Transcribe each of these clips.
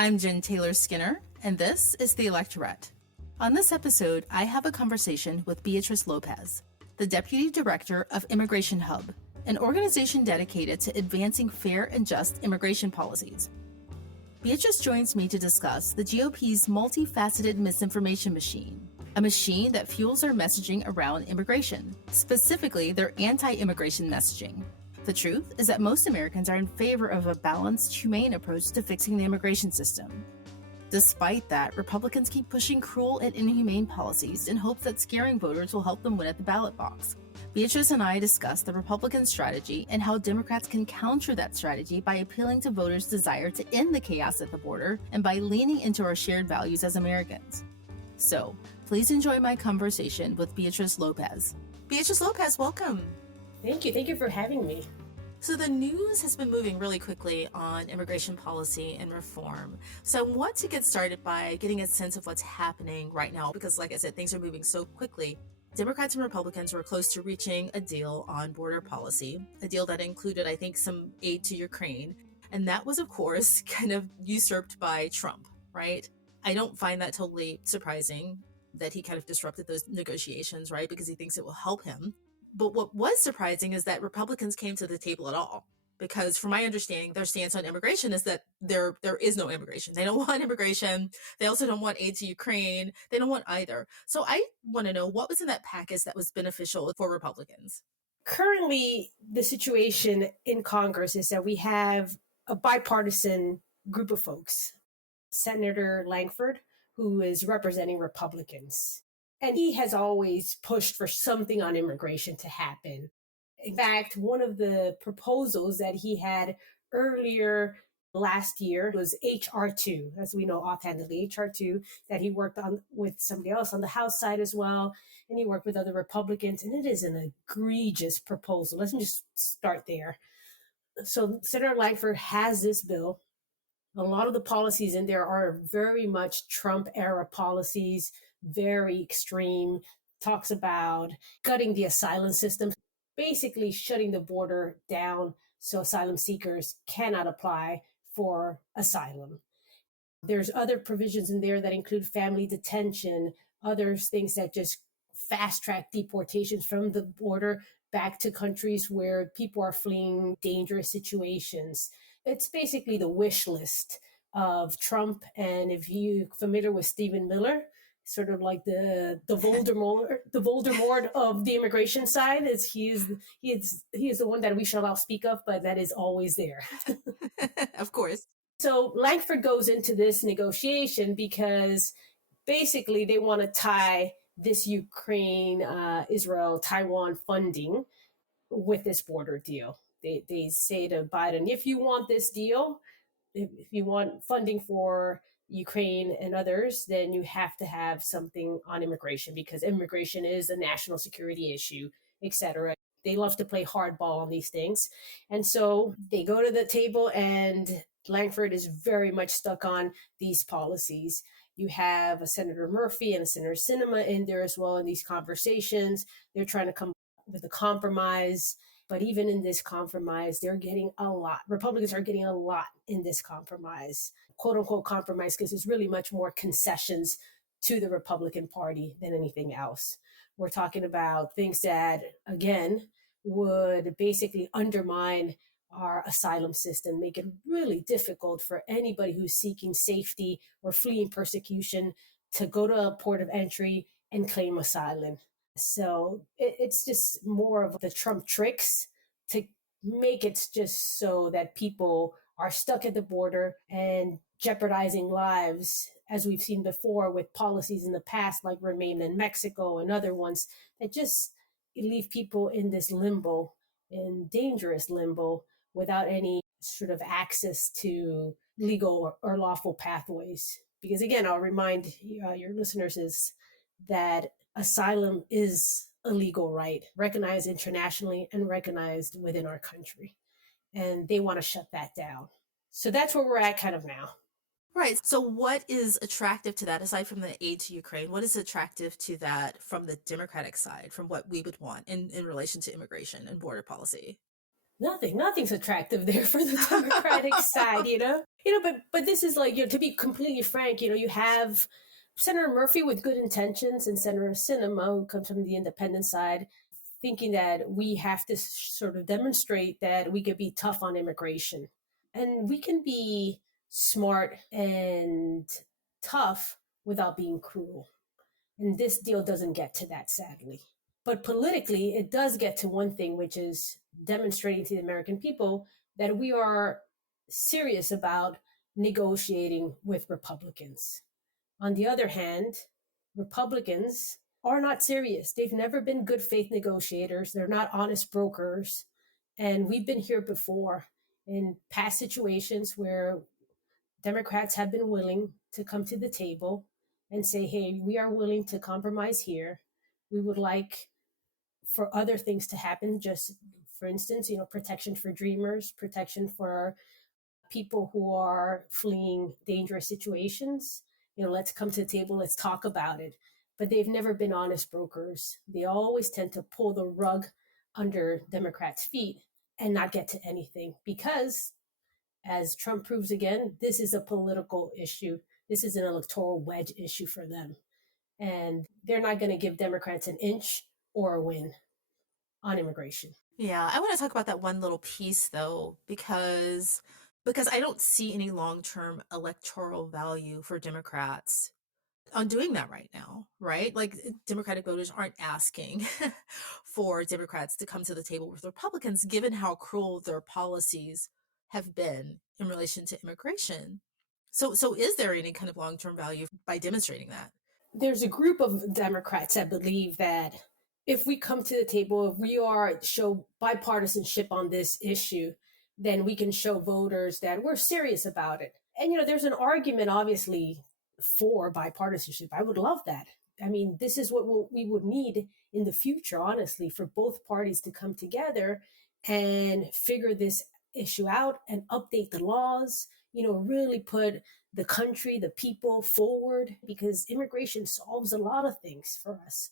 I'm Jen Taylor Skinner, and this is the Electorette. On this episode, I have a conversation with Beatriz Lopez, the Deputy Director of Immigration Hub, an organization dedicated to advancing fair and just immigration policies. Beatriz joins me to discuss the GOP's multi-faceted misinformation machine, a machine that fuels their messaging around immigration, specifically their anti-immigration messaging. The truth is that most Americans are in favor of a balanced, humane approach to fixing the immigration system. Despite that, Republicans keep pushing cruel and inhumane policies in hopes that scaring voters will help them win at the ballot box. Beatriz and I discuss the Republican strategy and how Democrats can counter that strategy by appealing to voters' desire to end the chaos at the border and by leaning into our shared values as Americans. So, please enjoy my conversation with Beatriz Lopez. Beatriz Lopez, welcome. Thank you. Thank you for having me. So the news has been moving really quickly on immigration policy and reform. So I want to get started by getting a sense of what's happening right now, because like I said, things are moving so quickly. Democrats and Republicans were close to reaching a deal on border policy, a deal that included, I think, some aid to Ukraine. And that was, of course, kind of usurped by Trump, right? I don't find that totally surprising that he kind of disrupted those negotiations, right? Because he thinks it will help him. But what was surprising is that Republicans came to the table at all, because from my understanding, their stance on immigration is that there is no immigration. They don't want immigration. They also don't want aid to Ukraine. They don't want either. So I want to know what was in that package that was beneficial for Republicans. Currently, the situation in Congress is that we have a bipartisan group of folks. Senator Langford, who is representing Republicans. And he has always pushed for something on immigration to happen. In fact, one of the proposals that he had earlier last year was H.R. 2, as we know offhandedly, H.R. 2, that he worked on with somebody else on the House side as well. And he worked with other Republicans. And it is an egregious proposal. Let's just start there. So Senator Langford has this bill. A lot of the policies in there are very much Trump-era policies, very extreme, talks about gutting the asylum system, basically shutting the border down so asylum seekers cannot apply for asylum. There's other provisions in there that include family detention, other things that just fast-track deportations from the border back to countries where people are fleeing dangerous situations. It's basically the wish list of Trump. And if you're familiar with Stephen Miller, sort of like the Voldemort of the immigration side, he is the one that we shall not speak of, but that is always there. Of course. So Langford goes into this negotiation because basically they want to tie this Ukraine, Israel, Taiwan funding with this border deal. They say to Biden, if you want this deal, if you want funding for Ukraine and others, then you have to have something on immigration, because immigration is a national security issue, etc. They love to play hardball on these things. And so they go to the table, and Langford is very much stuck on these policies. You have a Senator Murphy and a Senator Sinema in there as well in these conversations. They're trying to come with a compromise. But even in this compromise, they're getting a lot. Republicans are getting a lot in this compromise, quote unquote compromise, because it's really much more concessions to the Republican Party than anything else. We're talking about things that, again, would basically undermine our asylum system, make it really difficult for anybody who's seeking safety or fleeing persecution to go to a port of entry and claim asylum. So it's just more of the Trump tricks to make it just so that people are stuck at the border and jeopardizing lives, as we've seen before with policies in the past, like Remain in Mexico and other ones that just leave people in this limbo, in dangerous limbo, without any sort of access to legal or lawful pathways. Because again, I'll remind your listeners is that asylum is a legal right, recognized internationally and recognized within our country. And they want to shut that down. So that's where we're at kind of now. Right. So what is attractive to that, aside from the aid to Ukraine? What is attractive to that from the Democratic side, from what we would want in relation to immigration and border policy? nothing's attractive there for the Democratic side, but this is like, to be completely frank, you have Senator Murphy with good intentions and Senator Sinema, who comes from the independent side, thinking that we have to sort of demonstrate that we could be tough on immigration. And we can be smart and tough without being cruel. And this deal doesn't get to that, sadly. But politically, it does get to one thing, which is demonstrating to the American people that we are serious about negotiating with Republicans. On the other hand, Republicans are not serious. They've never been good faith negotiators. They're not honest brokers. And we've been here before in past situations where Democrats have been willing to come to the table and say, hey, we are willing to compromise here. We would like for other things to happen. Just for instance, protection for dreamers, protection for people who are fleeing dangerous situations. Let's come to the table, let's talk about it. But they've never been honest brokers. They always tend to pull the rug under Democrats' feet and not get to anything because, as Trump proves again, this is a political issue. This is an electoral wedge issue for them. And they're not going to give Democrats an inch or a win on immigration. Yeah, I want to talk about that one little piece though, because I don't see any long-term electoral value for Democrats on doing that right now, right? Like Democratic voters aren't asking for Democrats to come to the table with Republicans, given how cruel their policies have been in relation to immigration. So is there any kind of long-term value by demonstrating that? There's a group of Democrats that believe that if we come to the table, if we show bipartisanship on this issue, then we can show voters that we're serious about it. And, there's an argument, obviously, for bipartisanship. I would love that. I mean, this is what we would need in the future, honestly, for both parties to come together and figure this issue out and update the laws, really put the country, the people forward, because immigration solves a lot of things for us.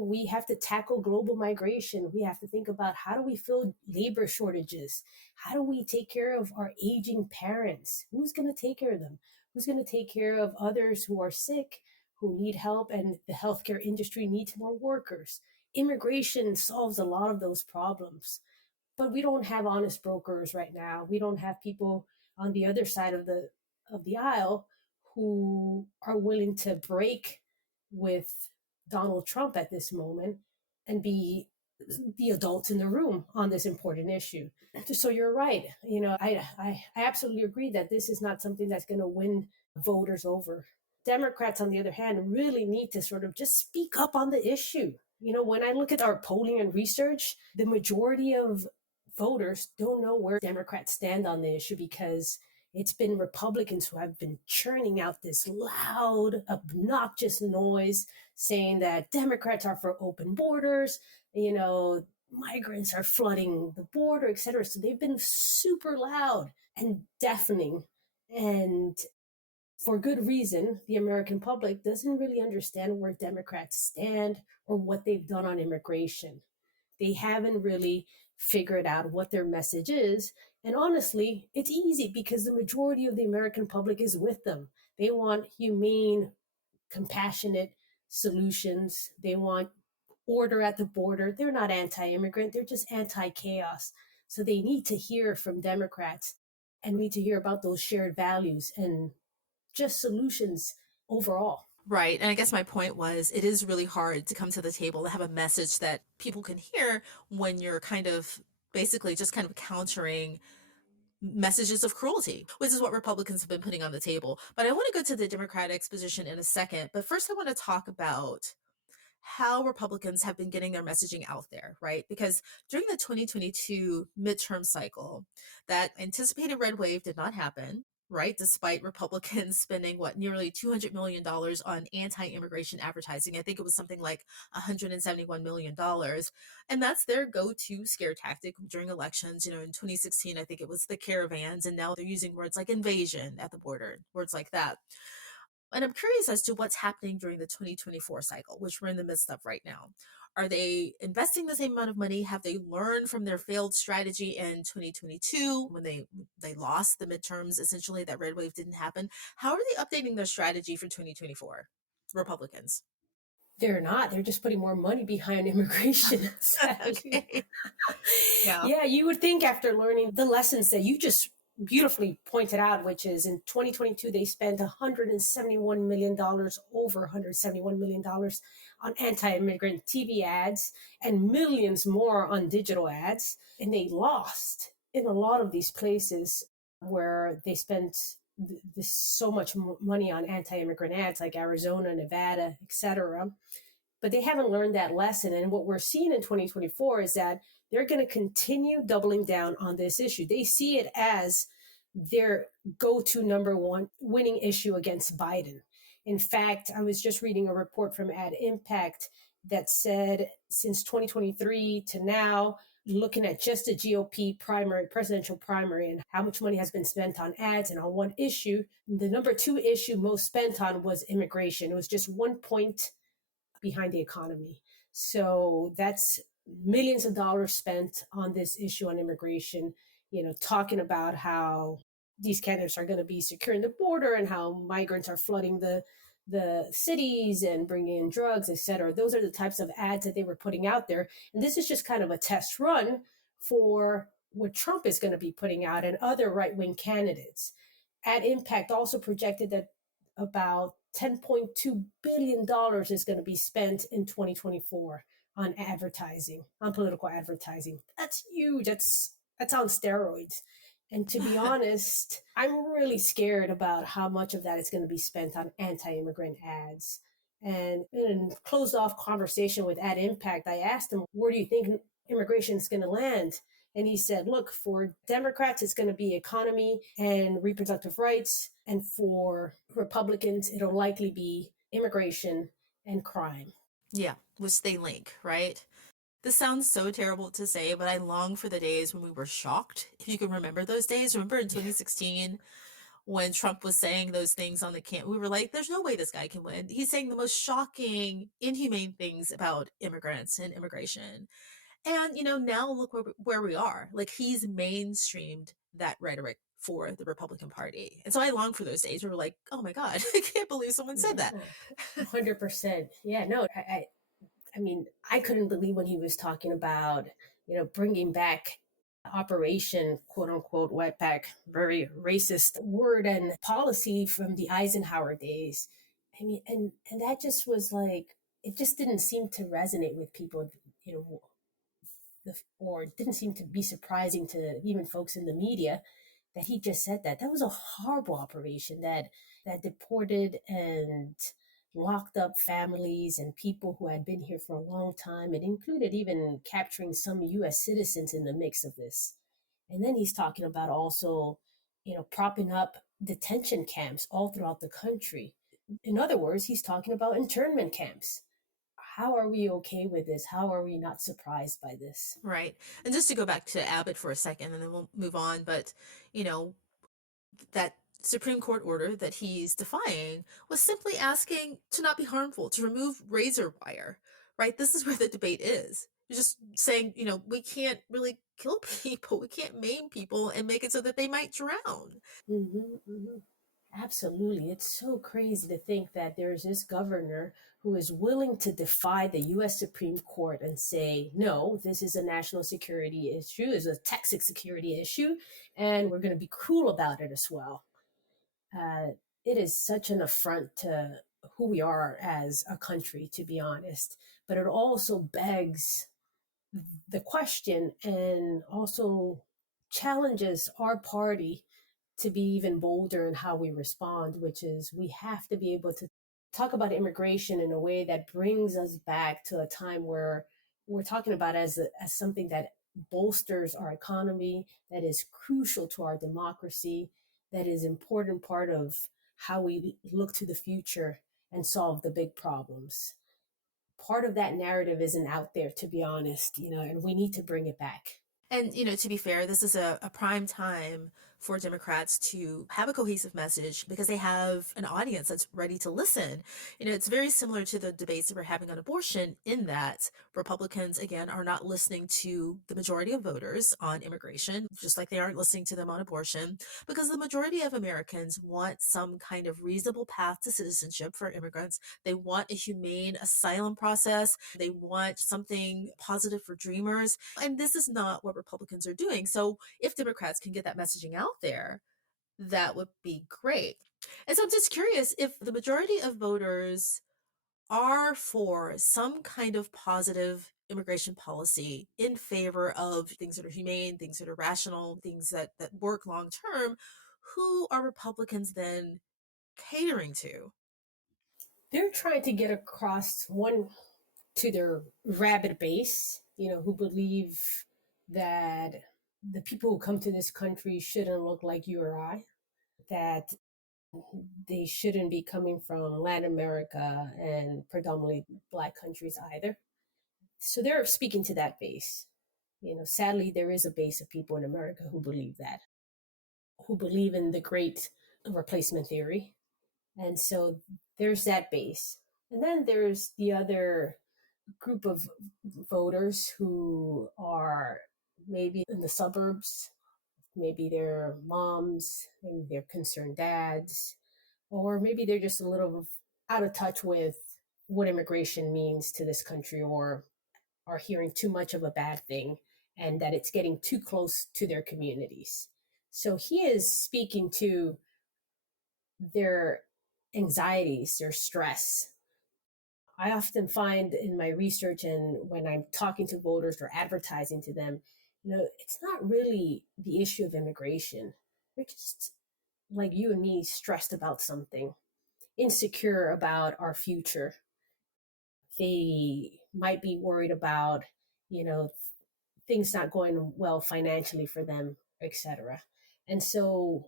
We have to tackle global migration. We have to think about how do we fill labor shortages? How do we take care of our aging parents? Who's going to take care of them? Who's going to take care of others who are sick, who need help, and the healthcare industry needs more workers? Immigration solves a lot of those problems. But we don't have honest brokers right now. We don't have people on the other side of the aisle who are willing to break with Donald Trump at this moment and be the adults in the room on this important issue. So you're right. I absolutely agree that this is not something that's going to win voters over. Democrats, on the other hand, really need to sort of just speak up on the issue. When I look at our polling and research, the majority of voters don't know where Democrats stand on the issue because it's been Republicans who have been churning out this loud, obnoxious noise saying that Democrats are for open borders, migrants are flooding the border, etc. So they've been super loud and deafening. And for good reason, the American public doesn't really understand where Democrats stand or what they've done on immigration. They haven't really figured out what their message is. And honestly, it's easy because the majority of the American public is with them. They want humane, compassionate solutions. They want order at the border. They're not anti-immigrant. They're just anti-chaos. So they need to hear from Democrats and need to hear about those shared values and just solutions overall. Right. And I guess my point was it is really hard to come to the table and have a message that people can hear when you're kind of basically just kind of countering messages of cruelty, which is what Republicans have been putting on the table. But I want to go to the Democratic position in a second. But first, I want to talk about how Republicans have been getting their messaging out there, right? Because during the 2022 midterm cycle, that anticipated red wave did not happen, right? Despite Republicans spending nearly $200 million on anti-immigration advertising. I think it was something like $171 million. And that's their go-to scare tactic during elections. In 2016, I think it was the caravans, and now they're using words like invasion at the border, words like that. And I'm curious as to what's happening during the 2024 cycle, which we're in the midst of right now. Are they investing the same amount of money? Have they learned from their failed strategy in 2022 when they lost the midterms, essentially that red wave didn't happen? How are they updating their strategy for 2024? Republicans. They're not. They're just putting more money behind immigration, sadly. Okay. Yeah. Yeah, you would think after learning the lessons that you just beautifully pointed out, which is in 2022, they spent $171 million, over $171 million on anti-immigrant TV ads and millions more on digital ads. And they lost in a lot of these places where they spent this so much money on anti-immigrant ads like Arizona, Nevada, etc. But they haven't learned that lesson. And what we're seeing in 2024 is that they're going to continue doubling down on this issue. They see it as their go-to number one winning issue against Biden. In fact, I was just reading a report from Ad Impact that said since 2023 to now, looking at just the GOP primary, presidential primary, and how much money has been spent on ads and on one issue, the number two issue most spent on was immigration. It was just 1 point behind the economy. So that's millions of dollars spent on this issue on immigration, talking about how these candidates are going to be securing the border and how migrants are flooding the cities and bringing in drugs, et cetera. Those are the types of ads that they were putting out there. And this is just kind of a test run for what Trump is going to be putting out and other right-wing candidates. Ad Impact also projected that about $10.2 billion is going to be spent in 2024 on advertising, on political advertising. That's huge. That's on steroids. And to be honest, I'm really scared about how much of that is going to be spent on anti-immigrant ads. And in a closed off conversation with Ad Impact, I asked him, where do you think immigration is going to land? And he said, look, for Democrats, it's going to be economy and reproductive rights. And for Republicans, it'll likely be immigration and crime. Yeah, which they link, right? This sounds so terrible to say, but I long for the days when we were shocked. If you can remember those days, remember in 2016 when Trump was saying those things on the camp, we were like, there's no way this guy can win. He's saying the most shocking, inhumane things about immigrants and immigration. And, now look where we are. Like, he's mainstreamed that rhetoric for the Republican Party. And so I long for those days where we're like, oh my God, I can't believe someone said that. 100%. Yeah, no, I mean, I couldn't believe when he was talking about, bringing back Operation, quote unquote, wetback, very racist word and policy from the Eisenhower days. I mean, and that just was like, it just didn't seem to resonate with people, or it didn't seem to be surprising to even folks in the media that he just said that. That was a horrible operation that deported and locked up families and people who had been here for a long time. It included even capturing some U.S. citizens in the mix of this. And then he's talking about also, propping up detention camps all throughout the country. In other words, he's talking about internment camps. How are we okay with this? How are we not surprised by this? Right. And just to go back to Abbott for a second, and then we'll move on. But, that Supreme Court order that he's defying was simply asking to not be harmful, to remove razor wire, right? This is where the debate is. You're just saying, we can't really kill people. We can't maim people and make it so that they might drown. Mm-hmm, mm-hmm. Absolutely. It's so crazy to think that there's this governor who is willing to defy the U.S. Supreme Court and say, no, this is a national security issue, it's a Texas security issue, and we're going to be cruel about it as well. It is such an affront to who we are as a country, to be honest. But it also begs the question and also challenges our party to be even bolder in how we respond, which is we have to be able to talk about immigration in a way that brings us back to a time where we're talking about as something that bolsters our economy, that is crucial to our democracy, that is important part of how we look to the future and solve the big problems. Part of that narrative isn't out there, to be honest, and we need to bring it back. And, to be fair, this is a prime time for Democrats to have a cohesive message because they have an audience that's ready to listen. It's very similar to the debates that we're having on abortion in that Republicans, again, are not listening to the majority of voters on immigration, just like they aren't listening to them on abortion, because the majority of Americans want some kind of reasonable path to citizenship for immigrants. They want a humane asylum process. They want something positive for dreamers. And this is not what Republicans are doing. So if Democrats can get that messaging out there, that would be great. And so I'm just curious if the majority of voters are for some kind of positive immigration policy in favor of things that are humane, things that are rational, things that work long term, who are Republicans then catering to? They're trying to get across one to their rabid base, who believe that the people who come to this country shouldn't look like you or I, that they shouldn't be coming from Latin America and predominantly Black countries either. So they're speaking to that base. Sadly, there is a base of people in America who believe that, who believe in the great replacement theory. And so there's that base. And then there's the other group of voters who are maybe in the suburbs, maybe they're moms, maybe they're concerned dads, or maybe they're just a little out of touch with what immigration means to this country, or are hearing too much of a bad thing and that it's getting too close to their communities. So he is speaking to their anxieties, their stress. I often find in my research and when I'm talking to voters or advertising to them, it's not really the issue of immigration. They're just like you and me, stressed about something, insecure about our future. They might be worried about, things not going well financially for them, etc. And so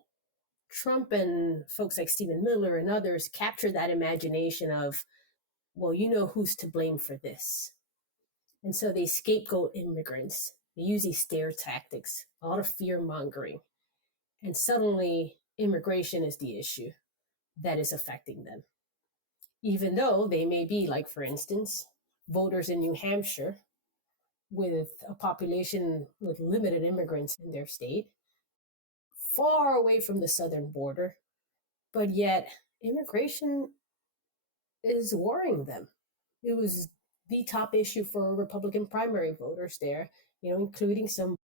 Trump and folks like Stephen Miller and others capture that imagination of, well, who's to blame for this. And so they scapegoat immigrants. They use these scare tactics, a lot of fear mongering. And suddenly immigration is the issue that is affecting them. Even though they may be, like, for instance, voters in New Hampshire with a population with limited immigrants in their state, far away from the southern border, but yet immigration is worrying them. It was the top issue for Republican primary voters there, including some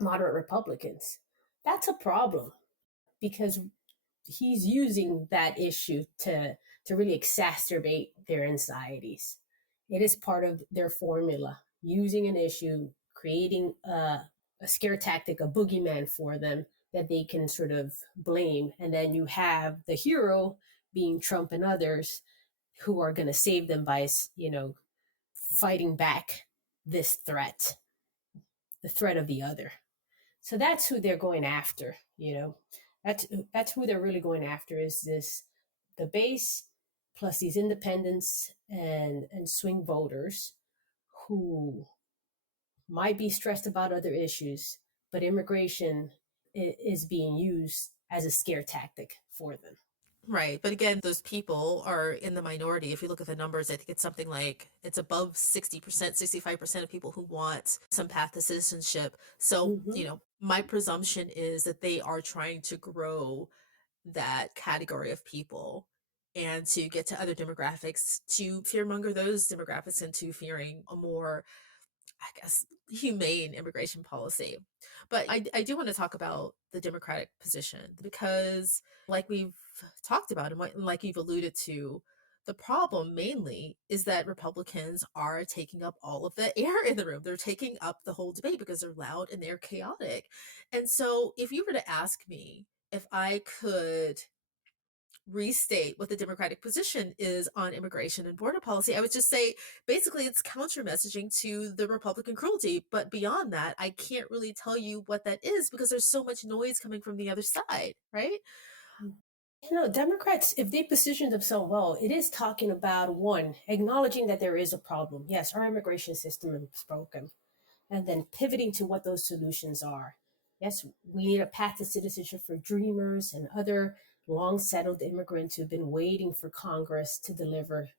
moderate Republicans. That's a problem because he's using that issue to really exacerbate their anxieties. It is part of their formula, using an issue, creating a scare tactic, a boogeyman for them that they can sort of blame. And then you have the hero being Trump and others who are going to save them by, fighting back this threat, the threat of the other. So that's who they're going after, That's who they're really going after, is the base plus these independents and swing voters who might be stressed about other issues, but immigration is being used as a scare tactic for them. Right. But again, those people are in the minority. If you look at the numbers, I think it's something like it's above 60%, 65% of people who want some path to citizenship. So, Mm-hmm. my presumption is that they are trying to grow that category of people and to get to other demographics, to fearmonger those demographics into fearing a more, I guess, humane immigration policy. But I do want to talk about the Democratic position because, like we've talked about and like you've alluded to, the problem mainly is that Republicans are taking up all of the air in the room. They're taking up the whole debate because they're loud and they're chaotic. And so, if you were to ask me if I could restate what the Democratic position is on immigration and border policy, I would just say basically it's counter messaging to the Republican cruelty. But beyond that, I can't really tell you what that is because there's so much noise coming from the other side, right? Democrats, if they position themselves well, it is talking about, one, acknowledging that there is a problem. Yes, our immigration system is broken. and then pivoting to what those solutions are. Yes, we need a path to citizenship for dreamers and other long settled immigrants who've been waiting for Congress to deliver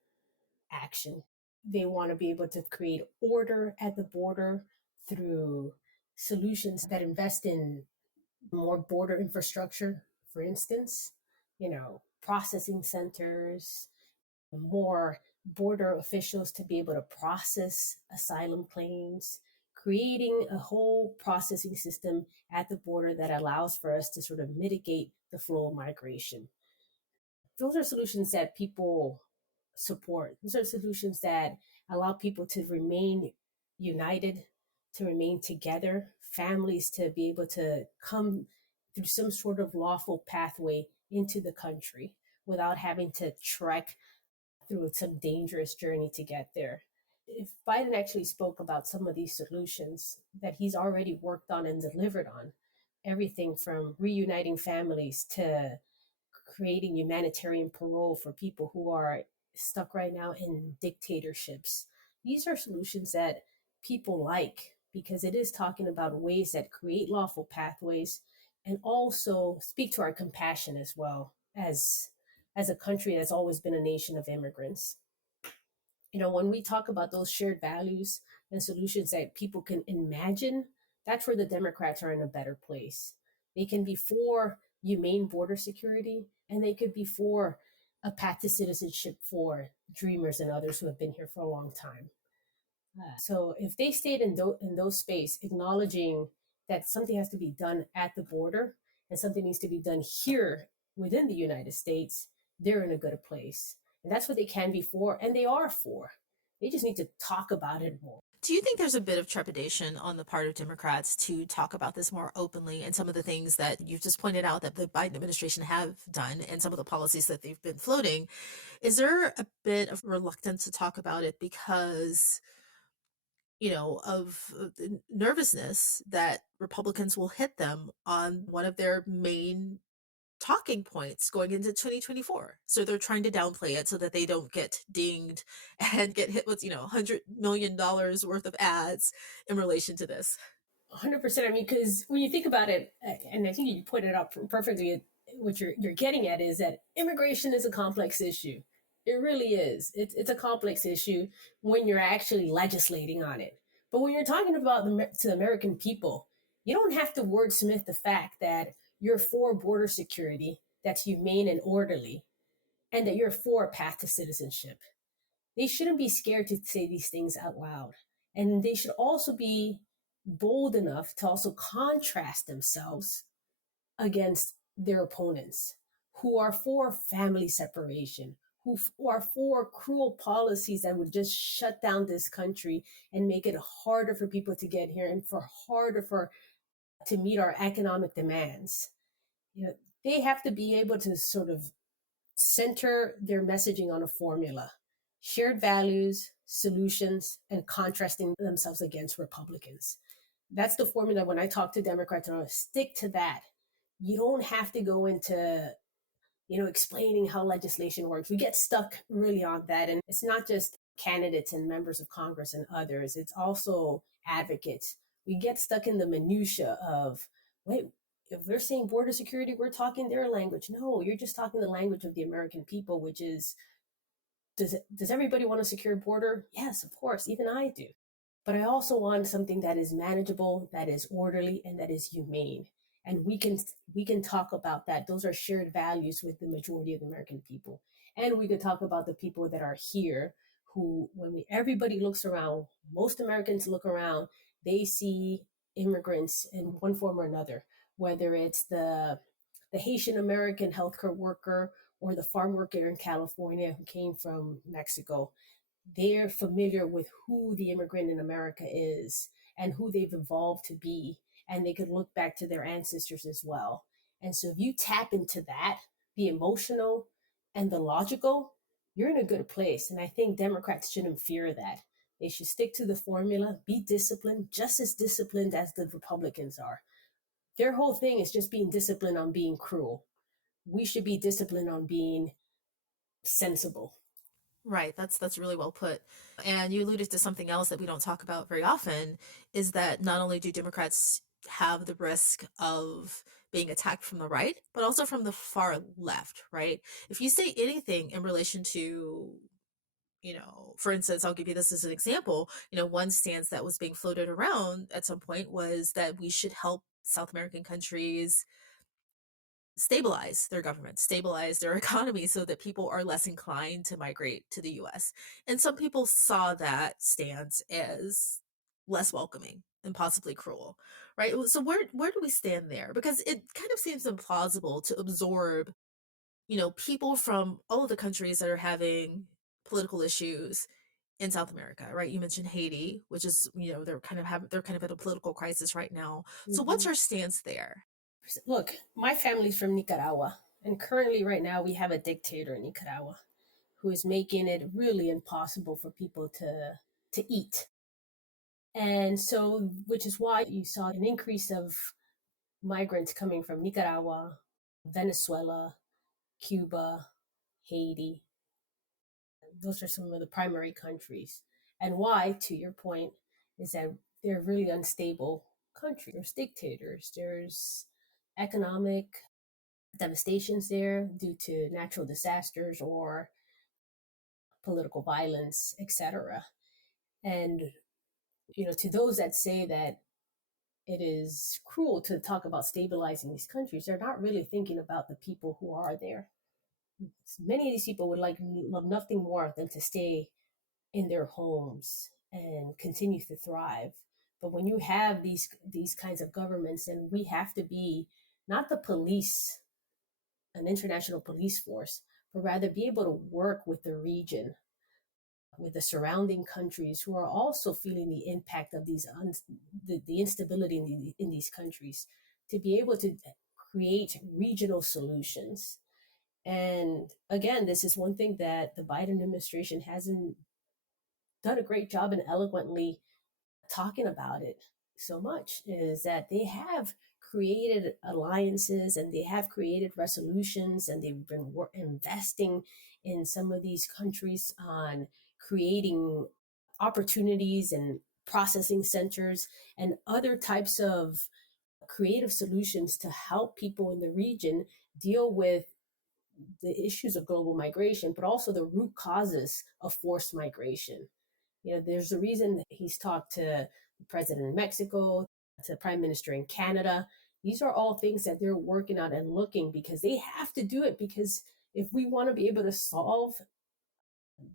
action. They want to be able to create order at the border through solutions that invest in more border infrastructure, for instance, processing centers, more border officials to be able to process asylum claims, creating a whole processing system at the border that allows for us to sort of mitigate the flow of migration. Those are solutions that people support. Those are solutions that allow people to remain united, to remain together, families to be able to come through some sort of lawful pathway into the country without having to trek through some dangerous journey to get there. If Biden actually spoke about some of these solutions that he's already worked on and delivered on, everything from reuniting families to creating humanitarian parole for people who are stuck right now in dictatorships. These are solutions that people like because it is talking about ways that create lawful pathways and also speak to our compassion as well as a country that's always been a nation of immigrants. When we talk about those shared values and solutions that people can imagine, that's where the Democrats are in a better place. They can be for humane border security, and they could be for a path to citizenship for dreamers and others who have been here for a long time. So if they stayed in those space, acknowledging that something has to be done at the border and something needs to be done here within the United States, they're in a good place. And that's what they can be for, and they are for. They just need to talk about it more. Do you think there's a bit of trepidation on the part of Democrats to talk about this more openly and some of the things that you've just pointed out that the Biden administration have done and some of the policies that they've been floating? Is there a bit of reluctance to talk about it because, of the nervousness that Republicans will hit them on one of their main talking points going into 2024? So they're trying to downplay it so that they don't get dinged and get hit with, $100 million worth of ads in relation to this. 100%. I mean, because when you think about it, and I think you put it up perfectly, what you're getting at is that immigration is a complex issue. It really is. It's a complex issue when you're actually legislating on it. But when you're talking about to the American people, you don't have to wordsmith the fact that you're for border security that's humane and orderly, and that you're for a path to citizenship. They shouldn't be scared to say these things out loud. And they should also be bold enough to also contrast themselves against their opponents who are for family separation, who are for cruel policies that would just shut down this country and make it harder for people to get here and harder to meet our economic demands. They have to be able to sort of center their messaging on a formula: shared values, solutions, and contrasting themselves against Republicans. That's the formula. When I talk to Democrats, and I stick to that. You don't have to go into, explaining how legislation works. We get stuck really on that. And it's not just candidates and members of Congress and others. It's also advocates. We get stuck in the minutia of, wait, if we're saying border security, we're talking their language. No, you're just talking the language of the American people, which is, does everybody want a secure border? Yes, of course. Even I do. But I also want something that is manageable, that is orderly, and that is humane. And we can talk about that. Those are shared values with the majority of the American people. And we could talk about the people that are here who, when everybody looks around, most Americans look around, they see immigrants in one form or another, whether it's the Haitian American healthcare worker or the farm worker in California who came from Mexico. They're familiar with who the immigrant in America is and who they've evolved to be. And they could look back to their ancestors as well. And so if you tap into that, the emotional and the logical, you're in a good place. And I think Democrats shouldn't fear that. They should stick to the formula, be disciplined, just as disciplined as the Republicans are. Their whole thing is just being disciplined on being cruel. We should be disciplined on being sensible. Right. That's really well put. And you alluded to something else that we don't talk about very often is that not only do Democrats have the risk of being attacked from the right, but also from the far left, right? If you say anything in relation to, for instance, I'll give you this as an example, one stance that was being floated around at some point was that we should help South American countries stabilize their government, stabilize their economy so that people are less inclined to migrate to the US. And some people saw that stance as less welcoming and possibly cruel, right? So where do we stand there? Because it kind of seems implausible to absorb, people from all of the countries that are having political issues in South America, right? You mentioned Haiti, which is, they're kind of at a political crisis right now. So what's Mhm. our stance there? Look, my family's from Nicaragua, and currently, right now, we have a dictator in Nicaragua who is making it really impossible for people to eat. And so, which is why you saw an increase of migrants coming from Nicaragua, Venezuela, Cuba, Haiti. Those are some of the primary countries. And why, to your point, is that they're really unstable countries. There's dictators, there's economic devastations there due to natural disasters or political violence, etc. And to those that say that it is cruel to talk about stabilizing these countries, they're not really thinking about the people who are there. Many of these people would love nothing more than to stay in their homes and continue to thrive. But when you have these kinds of governments, and we have to be not the police, an international police force, but rather be able to work with the region, with the surrounding countries who are also feeling the impact of the instability in these countries, to be able to create regional solutions. And again, this is one thing that the Biden administration hasn't done a great job in eloquently talking about it so much, is that they have created alliances and they have created resolutions, and they've been investing in some of these countries on creating opportunities and processing centers and other types of creative solutions to help people in the region deal with the issues of global migration, but also the root causes of forced migration. There's a reason that he's talked to the president of Mexico, to the prime minister in Canada. These are all things that they're working on and looking, because they have to do it. Because if we want to be able to solve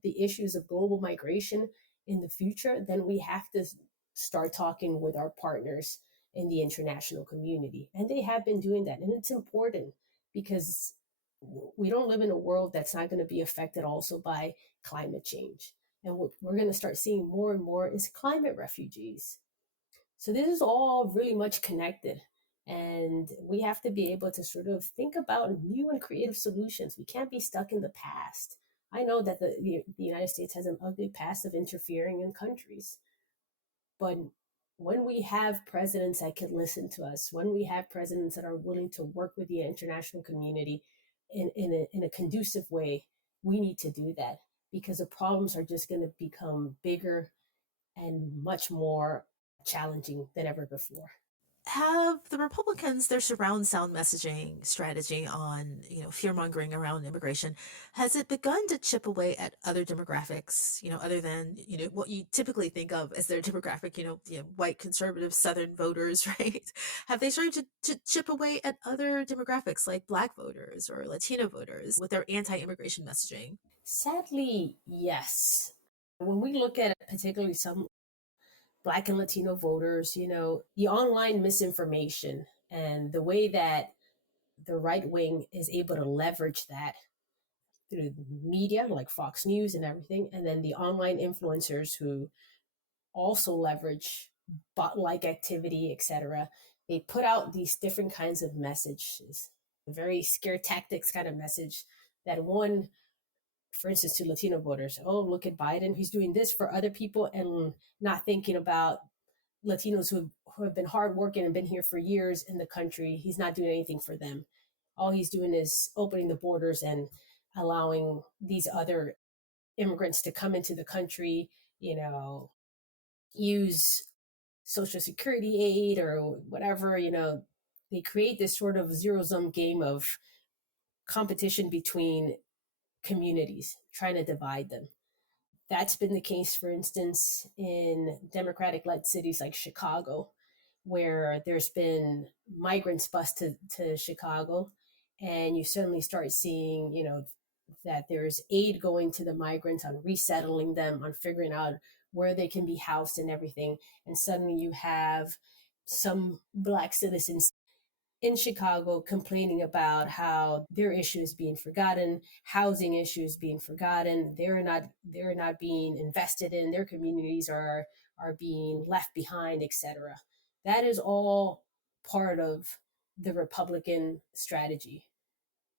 the issues of global migration in the future, then we have to start talking with our partners in the international community. And they have been doing that. And it's important, because we don't live in a world that's not going to be affected also by climate change. And what we're going to start seeing more and more is climate refugees. So this is all really much connected. And we have to be able to sort of think about new and creative solutions. We can't be stuck in the past. I know that the United States has an ugly past of interfering in countries. But when we have presidents that can listen to us, when we have presidents that are willing to work with the international community in a conducive way, we need to do that, because the problems are just going to become bigger and much more challenging than ever before. Have the Republicans, their surround sound messaging strategy on, fear mongering around immigration, has it begun to chip away at other demographics, other than, what you typically think of as their demographic, white conservative Southern voters, right? Have they started to chip away at other demographics like Black voters or Latino voters with their anti-immigration messaging? Sadly, yes. When we look at particularly some Black and Latino voters, the online misinformation and the way that the right wing is able to leverage that through media like Fox News and everything, and then the online influencers who also leverage bot-like activity, etc. They put out these different kinds of messages, very scare tactics kind of message, that one, for instance, to Latino voters, oh, look at Biden, he's doing this for other people, and not thinking about Latinos who have been hardworking and been here for years in the country. He's not doing anything for them. All he's doing is opening the borders and allowing these other immigrants to come into the country, use Social Security aid or whatever, they create this sort of zero-sum game of competition between communities, trying to divide them. That's been the case, for instance, in Democratic-led cities like Chicago, where there's been migrants bused to Chicago. And you suddenly start seeing, that there's aid going to the migrants on resettling them, on figuring out where they can be housed and everything. And suddenly you have some Black citizens in Chicago complaining about how their issue is being forgotten, housing issues being forgotten. They're not being invested in. Their communities are being left behind, etc. That is all part of the Republican strategy.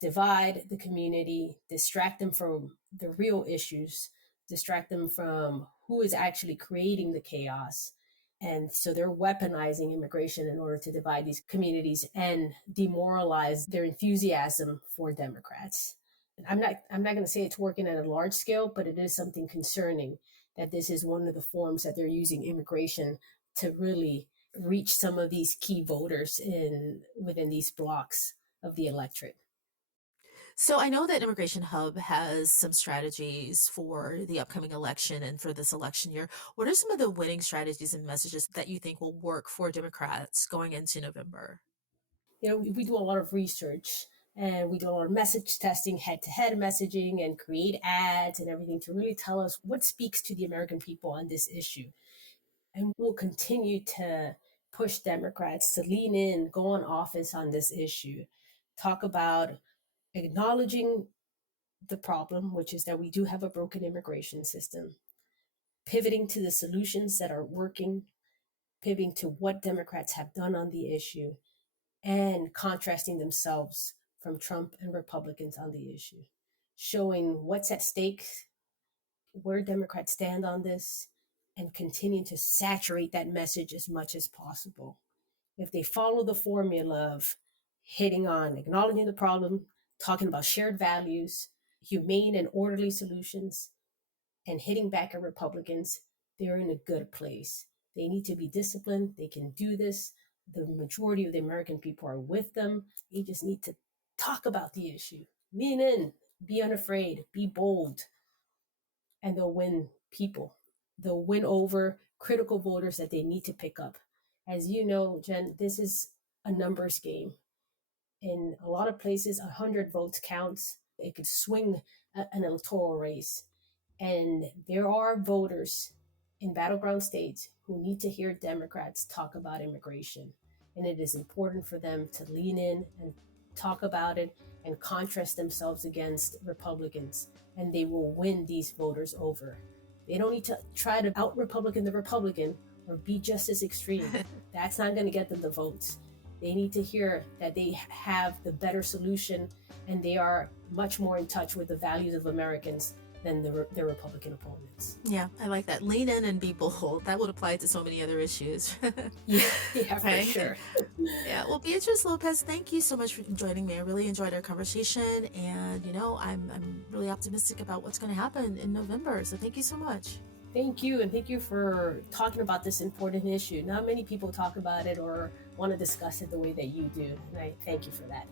Divide the community, distract them from the real issues, distract them from who is actually creating the chaos. And so they're weaponizing immigration in order to divide these communities and demoralize their enthusiasm for Democrats. I'm not going to say it's working at a large scale, but it is something concerning that this is one of the forms that they're using immigration to really reach some of these key voters within these blocks of the electorate. So I know that Immigration Hub has some strategies for the upcoming election and for this election year. What are some of the winning strategies and messages that you think will work for Democrats going into November? We do a lot of research and we do a lot of message testing, head-to-head messaging, and create ads and everything to really tell us what speaks to the American people on this issue. And we'll continue to push Democrats to lean in, go on offense on this issue, talk about acknowledging the problem, which is that we do have a broken immigration system, pivoting to the solutions that are working, pivoting to what Democrats have done on the issue, and contrasting themselves from Trump and Republicans on the issue, showing what's at stake, where Democrats stand on this, and continue to saturate that message as much as possible. If they follow the formula of hitting on acknowledging the problem, talking about shared values, humane and orderly solutions, and hitting back at Republicans, they're in a good place. They need to be disciplined. They can do this. The majority of the American people are with them. They just need to talk about the issue. Lean in, be unafraid, be bold, and they'll win people. They'll win over critical voters that they need to pick up. As you know, Jen, this is a numbers game. In a lot of places, 100 votes counts. It could swing an electoral race. And there are voters in battleground states who need to hear Democrats talk about immigration. And it is important for them to lean in and talk about it and contrast themselves against Republicans. And they will win these voters over. They don't need to try to out-Republican the Republican or be just as extreme. That's not going to get them the votes. They need to hear that they have the better solution and they are much more in touch with the values of Americans than their Republican opponents. Yeah, I like that. Lean in and be bold. That would apply to so many other issues. yeah, for Right? sure. Yeah, well, Beatriz Lopez, thank you so much for joining me. I really enjoyed our conversation, and I'm really optimistic about what's going to happen in November. So thank you so much. Thank you, and thank you for talking about this important issue. Not many people talk about it or want to discuss it the way that you do, and I thank you for that.